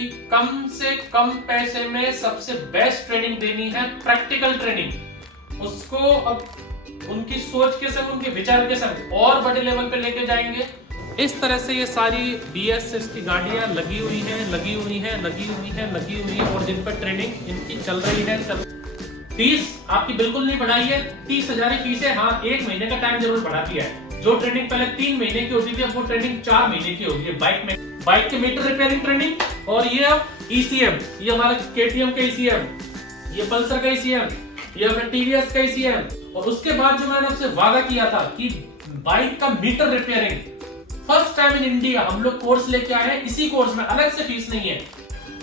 कि कम से कम पैसे में सबसे बेस्ट ट्रेनिंग देनी है, प्रैक्टिकल ट्रेनिंग। उसको अब उनकी सोच के संग, उनके विचार के संग और बड़े लेवल पे लेके जाएंगे। इस तरह से ये सारी BS6 की गाड़ियां लगी हुई हैं और जिन पर ट्रेनिंग इनकी चल रही है। फीस आपकी बिल्कुल नहीं बढ़ाई है, 30,000 फीस है। हाँ, 1 महीने का टाइम जरूर बढ़ा दिया है। जो ट्रेनिंग पहले 3 महीने की होती थी, अब वो ट्रेनिंग 4 महीने की होगी। बाइक के मीटर रिपेयरिंग ट्रेनिंग, और ये अब ECM, ये हमारे KTM का ECM, ये पल्सर का ECM, ये अपने TVS का ECM। और उसके बाद जो मैंने आपसे वादा किया था कि बाइक का meter repairing first time in India हम लोग कोर्स लेके आए हैं। इसी कोर्स में अलग से फीस नहीं है।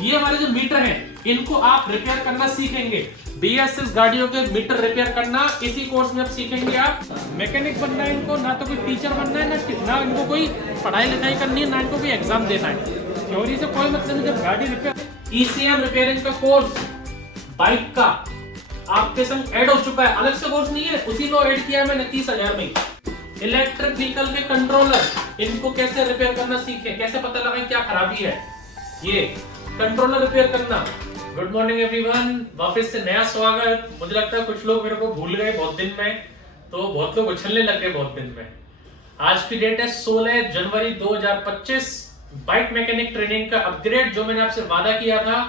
ये हमारे जो मीटर हैं, इनको आप रिपेयर करना सीखेंगे। BS6 गाड़ियों के मीटर रिपेयर करना इसी कोर्स में आप सीखेंगे। आप मैकेनिक बनना है इनको, ना तो कोई टीचर बनना है, ना इनको कोई पढ़ाई लिखाई करनी है, ना इनको कोई एग्जाम देना है। थ्योरी से कोई मतलब नहीं। जब गाड़ी रिपेयर ECM रिपेयरिंग का कोर्स बाइक का आपके संग ऐड हो चुका है, अलग से कोर्स नहीं है, उसी को ऐड किया है मैंने 30,000 में। इलेक्ट्रिक व्हीकल के कंट्रोलर, इनको कैसे रिपेयर करना सीखे, कैसे पता लगाएं क्या खराबी है, ये कंट्रोलर रिपेयर करना। गुड मॉर्निंग एवरीवन, वापस से नया स्वागत। मुझे लगता है कुछ लोग मेरे को भूल गए बहुत दिन में, तो बहुत लोग उछलने लग गए बहुत दिन में। आज की डेट है 16 जनवरी 2025। बाइक मैकेनिक ट्रेनिंग का अपग्रेड, जो मैंने आपसे वादा किया था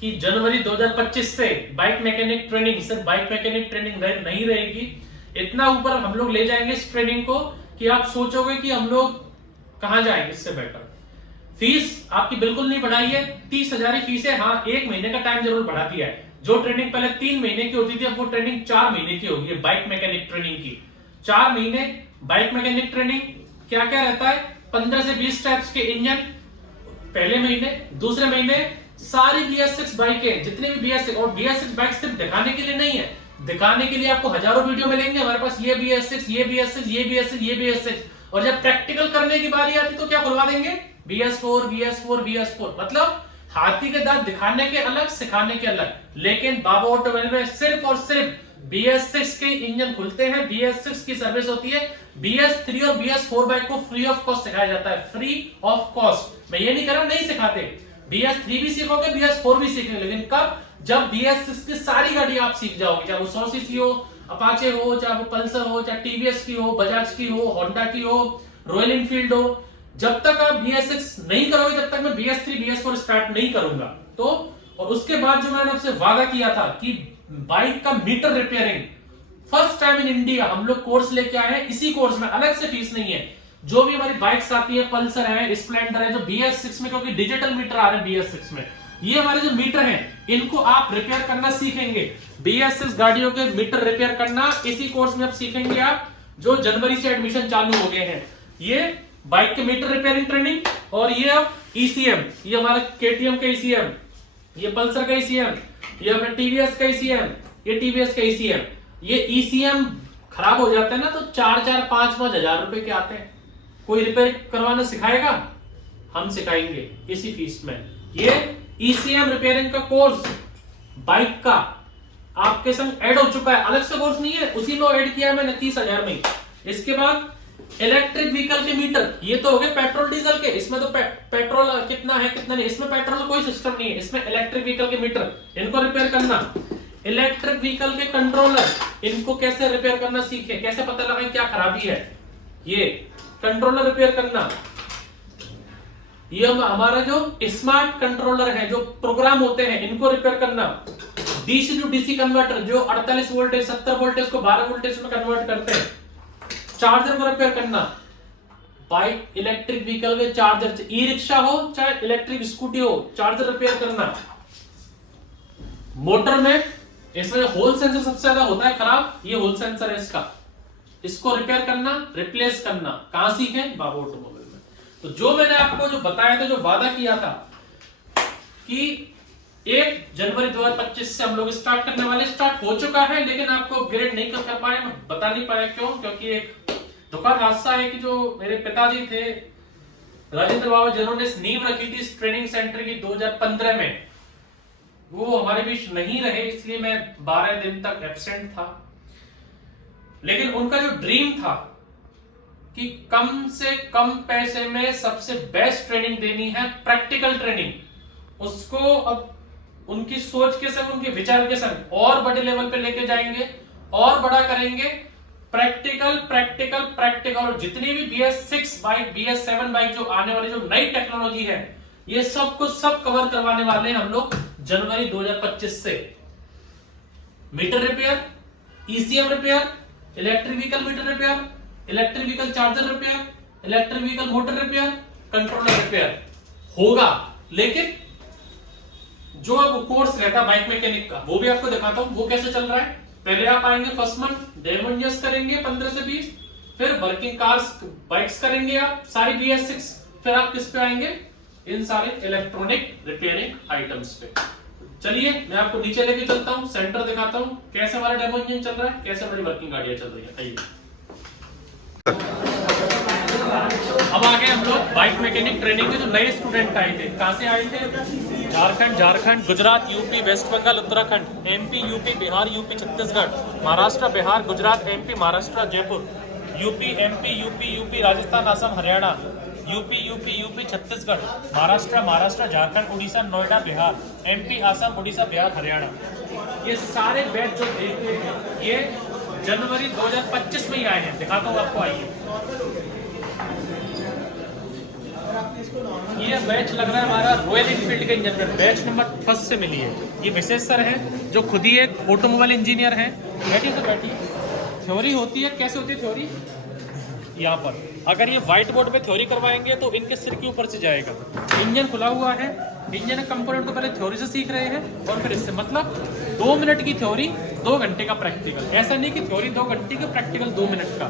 कि जनवरी 2025 से बाइक मैकेनिक ट्रेनिंग सिर्फ बाइक मैकेनिक ट्रेनिंग नहीं रहेगी। इतना ऊपर हम लोग ले जाएंगे इस ट्रेनिंग को कि आप सोचोगे कि हम लोग कहां जाएंगे इससे बेटर। फीस आपकी बिल्कुल नहीं बढ़ाई है, 30,000 फीस है। हाँ, 1 महीने का टाइम जरूर बढ़ा दिया है। जो ट्रेनिंग पहले 3 महीने की होती थी, अब वो ट्रेनिंग 4 महीने की होगी। बाइक मैकेनिक ट्रेनिंग की 4 महीने। बाइक मैकेनिक ट्रेनिंग क्या क्या रहता है? 15 से 20 टाइप्स के इंजन पहले महीने, दूसरे महीने सारी BS6 बाइकें, जितने भी BS6, और BS6 बाइक सिर्फ दिखाने के लिए नहीं है, दिखाने के लिए आपको हजारों वीडियो मिलेंगे हमारे पास। ये BS6, ये BS6, ये BS6, ये BS6। और जब प्रैक्टिकल करने की बारी आती तो क्या खुलवा देंगे? BS4, BS4, BS4। मतलब हाथी के दांत दिखाने के अलग, सिखाने के अलग। लेकिन बाबा ऑटोमोबाइल में सिर्फ और सिर्फ BS6 के इंजन खुलते हैं, BS6 की सर्विस होती है। BS3 और BS4 बाइक को फ्री ऑफ कॉस्ट सिखाया जाता है, फ्री ऑफ कॉस्ट। मैं ये नहीं कह रहा नहीं सिखाते, BS3 भी सीखोगे, BS4 भी सीखेंगे, लेकिन कब? जब BS6 की सारी गाड़ी आप सीख जाओगे, चाहे वो 100 सीसी हो, अपाचे हो, चाहे वो पल्सर हो, चाहे TVS की हो, बजाज की हो, होंडा की हो, रॉयल एनफील्ड हो। जब तक आप BS6 नहीं करोगे, जब तक मैं BS3 BS4 स्टार्ट नहीं करूंगा। तो और उसके बाद जो मैंने आपसे वादा किया था कि बाइक का meter repairing first time in India हम लोग कोर्स लेके आए हैं। इसी कोर्स में अलग से फीस नहीं है। जो भी हमारी बाइक्स आती है, पल्सर है, स्प्लेंडर है, जो BS6 में, क्योंकि डिजिटल मीटर आ रहे हैं BS6 में, ये हमारे जो मीटर हैं, इनको आप रिपेयर करना सीखेंगे। BS6 गाड़ियों के मीटर रिपेयर करना इसी कोर्स में आप सीखेंगे आप, जो जनवरी से एडमिशन चालू हो गए हैं। ये बाइक के मीटर रिपेयरिंग ट्रेनिंग, और ये अब ECM, ये हमारा KTM का ECM, ये पल्सर का ECM, ये अपने TVS का ECM, ये TVS का ECM। ये ECM खराब हो जाता है ना, तो 4-5 हजार रुपए के आते हैं। कोई रिपेयर करवाना सिखाएगा? हम सिखाएंगे इसी फीस में। ये ECM रिपेयरिंग का कोर्स बाइक का आपके संग ऐड हो चुका है, अलग से कोर्स नहीं है, उसी में ऐड किया है मैंने 30,000 में। इसके बाद इलेक्ट्रिक व्हीकल के मीटर, ये तो हो गए पेट्रोल डीजल के। इसमें तो पेट्रोल कितना है कितना नहीं, इसमें पेट्रोल का कोई सिस्टम नहीं है। इसमें इलेक्ट्रिक व्हीकल के मीटर, इनको रिपेयर करना। इलेक्ट्रिक व्हीकल के कंट्रोलर, इनको कैसे रिपेयर करना सीखे, कैसे पता लगाएं क्या खराबी है, ये कंट्रोलर रिपेयर करना। ये हमारा जो स्मार्ट कंट्रोलर है, जो प्रोग्राम होते हैं, इनको रिपेयर करना। DC टू DC कन्वर्टर, जो 48 वोल्टेज 70 वोल्टेज को 12 वोल्टेज में कन्वर्ट करते हैं, चार्जर को रिपेयर करना। बाइक इलेक्ट्रिक व्हीकल के चार्जर, ई रिक्शा हो चाहे इलेक्ट्रिक स्कूटी हो, चार्जर रिपेयर करना। मोटर में इसमें होल सेंसर सबसे ज्यादा होता है खराब, ये होल सेंसर है इसका, इसको रिपेयर करना, रिप्लेस करना। कहां सीखें? बाबा ऑटोमोबाइल में। तो जो मैंने आपको जो बताया था, जो वादा किया था कि 1 जनवरी 2025 से हम लोग स्टार्ट करने वाले, स्टार्ट हो चुका है, लेकिन आपको अपग्रेड नहीं कर पाए। मैं बता नहीं पाया क्यों, क्योंकि एक दुखद हादसा है कि जो मेरे पिताजी थे राजेंद्र बाबा, जिन्होंने नींव रखी थी इस ट्रेनिंग सेंटर की 2015 में, वो हमारे बीच नहीं रहे, इसलिए मैं 12 दिन तक एब्सेंट था। लेकिन उनका जो ड्रीम था कि कम से कम पैसे में सबसे बेस्ट ट्रेनिंग देनी है, प्रैक्टिकल ट्रेनिंग, उसको अब उनकी सोच के संग, उनके विचार के संग और बड़े लेवल पे लेके जाएंगे और बड़ा करेंगे। प्रैक्टिकल प्रैक्टिकल प्रैक्टिकल, और जितनी भी BS6 बाइक, BS7 बाइक जो आने वाली जो नई टेक्नोलॉजी है, ये सब कुछ सब कवर करवाने वाले हैं हम लोग जनवरी 2025 से। Meter repair, ECM repair, electric vehicle meter repair, electric vehicle charger repair, electric vehicle motor repair, controller repair होगा। लेकिन जो अब कोर्स रहता है बाइक मैकेनिक का, वो भी आपको दिखाता हूं वो कैसे चल रहा है। पहले आप आएंगे फर्स्ट मंथ डेमो यूज करेंगे 15 से 20, फिर वर्किंग कार्स बाइक्स करेंगे आप सारी BS6, फिर आप किस पे आएंगे, इन सारे इलेक्ट्रॉनिक रिपेयरिंग आइटम्स पे। चलिए मैं आपको नीचे लेके चलता हूँ, सेंटर दिखाता हूँ कैसे हमारा डेमो इंजन चल रहा है, कैसे हमारी वर्किंग गाड़ियां चल रही है। आइए अब आगे हम लोग बाइक मैकेनिक ट्रेनिंग के जो नए स्टूडेंट आए थे, कहां से आए थे, Jharkhand, Gujarat, UP, West Bengal, Uttarakhand, MP, UP, Bihar, UP, Chhattisgarh, Maharashtra, Bihar, Gujarat, MP, Maharashtra, Jaipur, UP, MP, UP, Rajasthan, Assam, Haryana, UP, Chhattisgarh, Maharashtra, Jharkhand, Orissa, Noida, Bihar, MP, Assam, Orissa, Bihar, Haryana. ये सारे बैच जो देख रहे हैं ये जनवरी 2025 में ही आए हैं। दिखाता हूँ आपको, आइए। ये बैच लग रहा है हमारा रॉयल एनफील्ड के इंजन में, बैच नंबर 1 से मिली है। ये विशेष सर है जो खुद ही एक ऑटोमोबाइल इंजीनियर है। बैठिए सर, बैठिए। थ्योरी होती है, कैसे होती है थ्योरी, यहाँ पर अगर ये व्हाइट बोर्ड पे थ्योरी करवाएंगे तो इनके सिर के ऊपर से जाएगा। इंजन खुला हुआ है, इंजन कंपोनेंट को पहले थ्योरी से सीख रहे हैं और फिर इससे मतलब 2 मिनट की थ्योरी, 2 घंटे का प्रैक्टिकल। ऐसा नहीं कि थ्योरी 2 घंटे की, प्रैक्टिकल 2 मिनट का।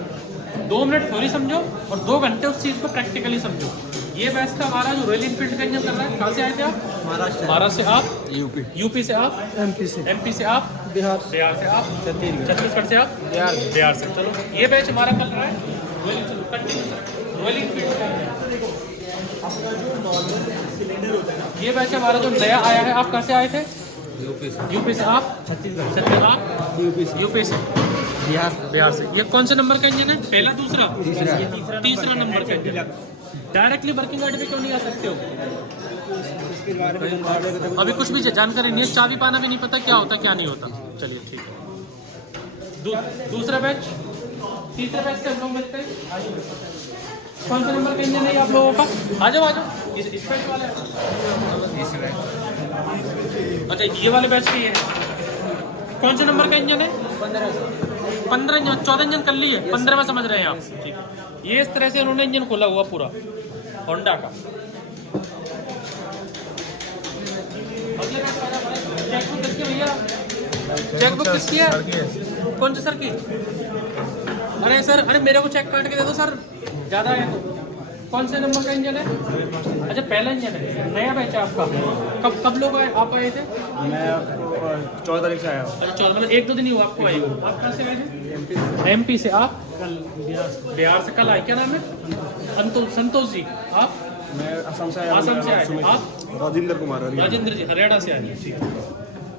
2 मिनट थ्योरी समझो और 2 घंटे उस चीज को प्रैक्टिकली समझो। ये बैच था हमारा जो रॉयल एनफील्ड का इंजन कर रहा है। कहाँ से आए थे आप? महाराष्ट्र से आप, यूपी से आप, MP से आप, बिहार से आप, छत्तीसगढ़ से आप, बिहार से। चलो ये बैच हमारा चल रहा है रॉयल एनफील्ड का। ये बैच हमारा जो नया आया है। आप कहाँ से आए थे? यूपी से आप, छत्तीसगढ़ आप, यूपी से, बिहार से। ये कौन से नंबर का इंजन है? पहला, दूसरा, तीसरा नंबर का इंजन। डायरेक्टली वर्किंग गाड़ी पे क्यों नहीं आ सकते हो? अभी कुछ भी जानकारी नहीं है, चाबी पाना भी नहीं पता क्या होता क्या नहीं होता। चलिए ठीक है। दूसरा बैच, तीसरा बैच से हम लोग मिलते हैं। कौन सा नंबर का इंजन है आप लोगों का? आ जाओ इस बैच वाले। अच्छा ये वाले बैच के है। कौन से नंबर का इंजन है? 15 इंजन, 14 इंजन कर लिए, 15 में समझ रहे हैं आप। ठीक है। ये इस तरह से उन्होंने इंजन खोला हुआ पूरा होंडा का। चेकबुक किसकी भैया? चेकबुक किसकी है? कौन से सर की? अरे सर, अरे मेरे को चेक काट के दे दो सर, ज्यादा है तो। कौन से नंबर का इंजन है? अच्छा पहला इंजन है, नया बैच है आपका। कब लोग आए, आप आए थे? मैं 14 तारीख से आया हूँ। अच्छा 14, मतलब 1-2 दिन ही हुआ आपको आए हो। आप कहाँ से आए थे? MP से। आप कल बिहार से कल आए। क्या नाम है? संतोष जी। आप? मैं असम से आया। असम से आए। आप? राजेंद्र कुमार। राजेंद्र जी हरियाणा से आए। ठीक है।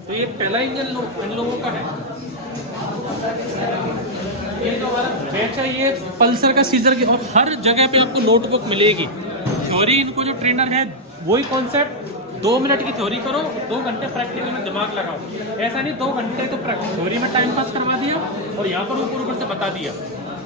तो ये पहला इंजन इन लोगों का है। ये जो हमारा बैच है ये पल्सर का, सीजर की, और हर जगह पे आपको नोटबुक मिलेगी। थ्योरी इनको जो ट्रेनर है वही कॉन्सेप्ट, 2 मिनट की थ्योरी करो, 2 घंटे प्रैक्टिकल में दिमाग लगाओ। ऐसा नहीं 2 घंटे तो थ्योरी में टाइम पास करवा दिया और यहाँ पर ऊपर से बता दिया।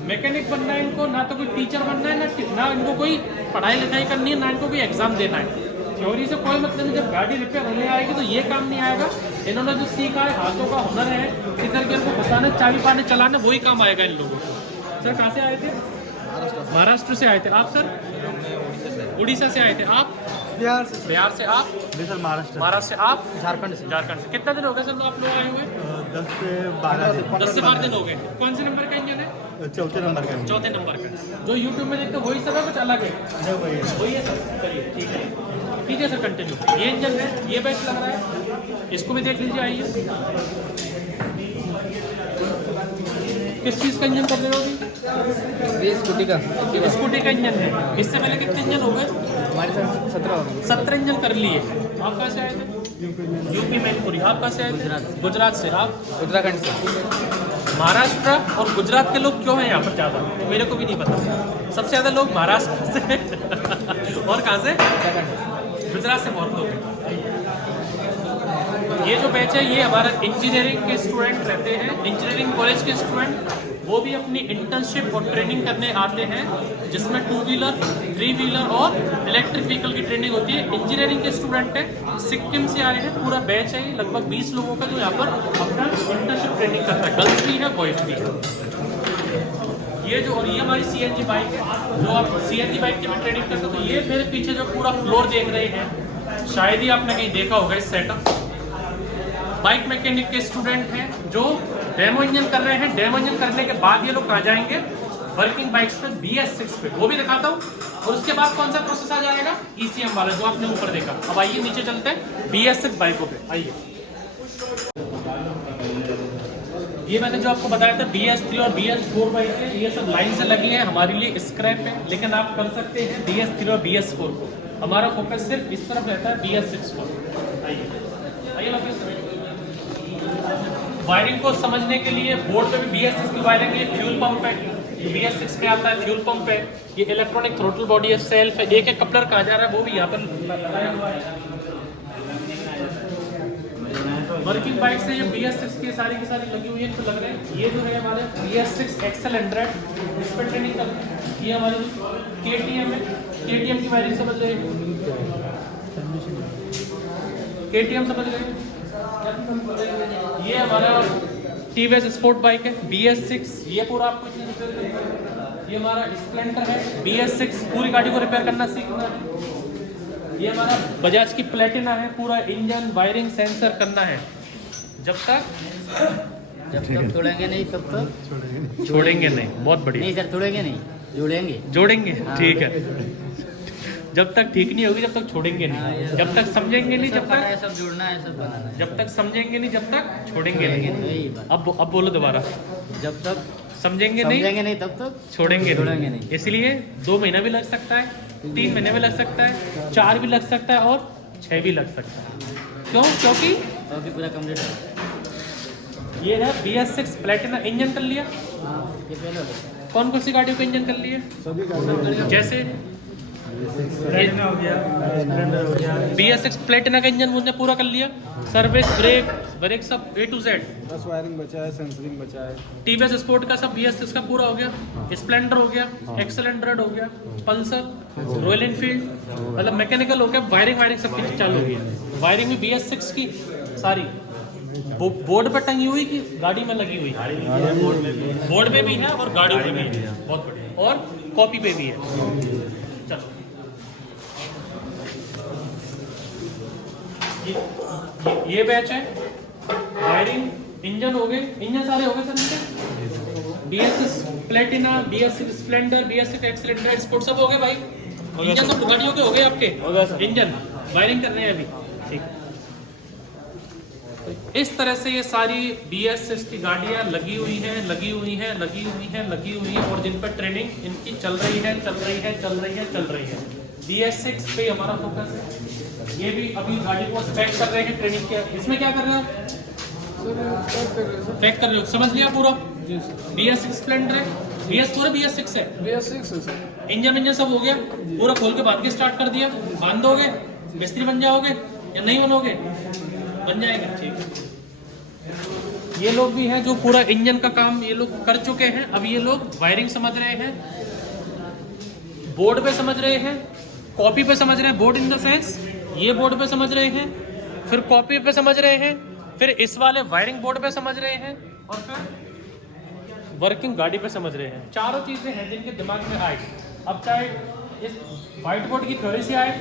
मैकेनिक बनना है इनको, ना तो कोई टीचर बनना है, ना इनको कोई पढ़ाई लिखाई करनी है, ना इनको कोई एग्जाम देना है। थ्योरी से कोई मतलब नहीं। जब गाड़ी रिपेयर होने आएगी तो ये काम नहीं आएगा। इन्होंने जो सीखा है, हाथों का हुनर है, सीजर गियर को फंसाने, चाबी पाने, चलाने, वही काम आएगा इन लोगों को। सर कहाँ से आए थे? महाराष्ट्र से आए थे। आप सर? उड़ीसा से आए थे। आप? बिहार से। आप? सर महाराष्ट्र से। आप? झारखंड से। कितना दिन हो गया सर आप लोग आए हुए? 10 से 12 दिन हो गए। कौन से नंबर का इंजन है? चौथे नंबर का। जो यूट्यूब में देखते वही सब है, कुछ अलग है? वही है सर। चलिए ठीक है, कीजिए सर कंटिन्यू। ये इंजन है, ये बैच लग रहा है, इसको भी देख लीजिए। आइए, किस चीज़ का इंजन कर रहे हो अभी? स्कूटी का इंजन है। इससे पहले कितने इंजन हो गए? हमारे साथ 17 इंजन कर लिए। आप कहाँ से आए थे? यूपी मैनपुरी। आप कहाँ से आए थे? गुजरात से। आप? उत्तराखंड से। महाराष्ट्र और गुजरात के लोग क्यों हैं यहाँ पर ज़्यादा, मेरे को भी नहीं पता। सबसे ज़्यादा लोग महाराष्ट्र से और कहाँ से? गुजरात से बहुत लोग हैं। ये जो बैच है ये हमारा इंजीनियरिंग के स्टूडेंट रहते हैं, इंजीनियरिंग कॉलेज के स्टूडेंट, वो भी अपनी इंटर्नशिप और ट्रेनिंग करने आते हैं, जिसमें 2 व्हीलर 3 व्हीलर और इलेक्ट्रिक व्हीकल की ट्रेनिंग होती है। इंजीनियरिंग के स्टूडेंट है, सिक्किम से आए हैं, पूरा बैच है, लगभग 20 लोगों का जो यहाँ पर अपना इंटर्नशिप ट्रेनिंग करता है, गर्ल्स भी है बॉयज भी है। ये जो और ये हमारी CNG बाइक है, जो आप CNG बाइक की मैं ट्रेनिंग करता हूँ। तो ये मेरे पीछे जो पूरा फ्लोर देख रहे हैं, शायद ही आपने कहीं देखा होगा इस सेटअप। बाइक मैकेनिक के स्टूडेंट हैं जो डेमो इंजन कर रहे हैं। डेमो इंजन करने के बाद ये लोग कहाँ जाएंगे, वर्किंग बाइक्स पे BS6 पे, वो भी दिखाता हूँ। और उसके बाद कौन सा प्रोसेस आ जाएगा, ECM वाला जो आपने ऊपर देखा। अब आइए नीचे चलते हैं BS6 बाइकों पे, आइए। ये मैंने जो आपको बताया था BS3 और BS4 बाइक है, ये सब लाइन से लगी है, हमारे लिए स्क्रैप है, लेकिन आप कर सकते हैं BS3 और BS4 को। हमारा फोकस सिर्फ इस तरफ रहता है BS6 पर। आइए वायरिंग को समझने के लिए बोर्ड पे भी BS6 की वायरिंग है। फ्यूल पंप है, ये BS6 में आता है, फ्यूल पंप है। ये इलेक्ट्रॉनिक थ्रोटल बॉडी है, सेल्फ है, एक एक कपलर कहाँ जा रहा है वो भी यहाँ पर लगाया हुआ है। वर्किंग बाइक से ये BS6 की सारी लगी हुई है, इनको लग रहे हैं। ये जो है हमारे BS6 XL100, इस पर ट्रेनिंग कर रहे हैं। ये हमारे KTM है, KTM की वायरिंग समझ रहे हैं, KTM समझ रहे हैं। ये हमारा TVS स्पोर्ट बाइक है BS6, ये पूरा आपको इसमें रिपेयर करना है। ये हमारा स्प्लेंडर है BS6, पूरी गाड़ी को रिपेयर करना सीखना है। ये हमारा बजाज की प्लेटिना है, पूरा इंजन वायरिंग सेंसर करना है। जब तक छोड़ेंगे नहीं तब तक छोड़ेंगे नहीं। बहुत बढ़िया। नहीं सर, छोड़ेंगे नहीं, जोड़ेंगे। ठीक है। जब तक ठीक नहीं होगी जब तक छोड़ेंगे नहीं, जब तक समझेंगे नहीं, जब तक सब जोड़ना है, सब बनाना है। जब तक समझेंगे नहीं, जब तक छोड़ेंगे नहीं। अब बोलो दोबारा, जब तक समझेंगे नहीं तब तक छोड़ेंगे नहीं। इसलिए 2 महीना भी लग सकता है, 3 महीने भी लग सकता है, 4 भी लग सकता है और 6 भी लग सकता है। क्योंकि पूरा कंप्लीट है। ये है BS6 प्लेटिना। इंजन कर लिया, ये पहले कौन कौन सी गाड़ियों का इंजन कर लिया, जैसे BS6 प्लेटिना का इंजन मुझे पूरा कर लिया। सर्विस ब्रेक सब A to Z, बस वायरिंग बचा है, सेंसरिंग बचा है। TVS स्पोर्ट का सब BS6 का पूरा हो गया। स्प्लेंडर हो गया, XL100 हो गया, पल्सर, रॉयल एनफील्ड, मतलब मैकेनिकल हो गया। वायरिंग सब कुछ चालू हो गया। वायरिंग भी BS6 की सारी बोर्ड पर टंगी हुई कि गाड़ी में लगी हुई, बोर्ड पे भी है और गाड़ी में भी है। बहुत बढ़िया। और कॉपी पे भी है। चलो ये बैच है। वायरिंग इंजन हो गए, इंजन सारे हो गए सर इनके। BS6 Platina, BS6 Splendor, BS6 XL100 sport सब हो गए भाई। इंजन सब गाड़ियों के हो गए आपके। इंजन वायरिंग कर रहे हैं अभी, ठीक। इस तरह से ये सारी BS6 की गाड़ियाँ लगी हुई हैं और जिन पर ट्रेनिंग इनकी चल रही है। BS6 पे हमारा फोकस है। ये भी अभी गाड़ी को पैक कर रहे हैं ट्रेनिंग के। इसमें क्या कर रहे हैं आप? पैक कर रहे हो, समझ लिया पूरा। BS6 स्प्लेंडर है, BS4 BS6 है, इंजन सब हो गया, पूरा खोल के बांध के स्टार्ट कर दिया। बांध दोगे, मिस्त्री बन जाओगे या नहीं बनोगे? बन जाएंगे, ठीक है। ये लोग भी हैं जो पूरा इंजन का काम ये लोग कर चुके हैं। अब ये लोग वायरिंग समझ रहे हैं, बोर्ड पे समझ रहे हैं, कॉपी पे समझ रहे हैं। बोर्ड इन द सेंस ये बोर्ड पे समझ रहे हैं, फिर कॉपी पे समझ रहे हैं, फिर इस वाले वायरिंग बोर्ड पे समझ रहे हैं और फिर वर्किंग गाड़ी पे समझ रहे हैं। चारों चीजें हैं जिनके दिमाग में आए। अब चाहे इस व्हाइट बोर्ड की थ्योरी से आए,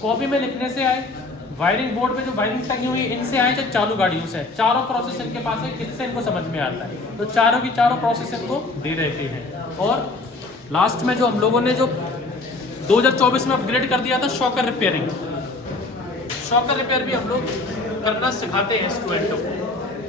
कॉपी में लिखने से आए, वायरिंग बोर्ड पे जो वायरिंग टंगी हुई है इनसे आए, चाहे चालू गाड़ियों से, चारों प्रोसेस इनके पास है, किससे इनको समझ में आता है। तो चारों की चारों प्रोसेस इनको दे रहती है। और लास्ट में जो हम लोगों ने जो 2024 में अपग्रेड कर दिया था शॉकर रिपेयरिंग, शॉकर रिपेयर भी हम लोग करना सिखाते हैं स्टूडेंटों को।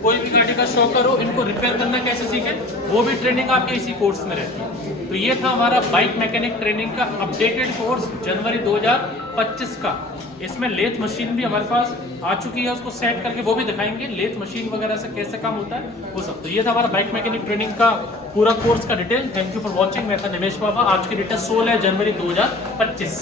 कोई भी गाड़ी का शॉकर हो, इनको रिपेयर करना कैसे सीखें, वो भी ट्रेनिंग आपके इसी कोर्स में रहती है। तो ये था हमारा बाइक मैकेनिक ट्रेनिंग का अपडेटेड कोर्स जनवरी 2025 का। इसमें लेथ मशीन भी हमारे पास आ चुकी है, उसको सेट करके वो भी दिखाएंगे, लेथ मशीन वगैरह से कैसे काम होता है वो सब। तो ये था हमारा बाइक मैकेनिक ट्रेनिंग का पूरा कोर्स का detail. Thank you for watching. मैं था निमेश बाबा। आज की डेट 16 जनवरी 2025।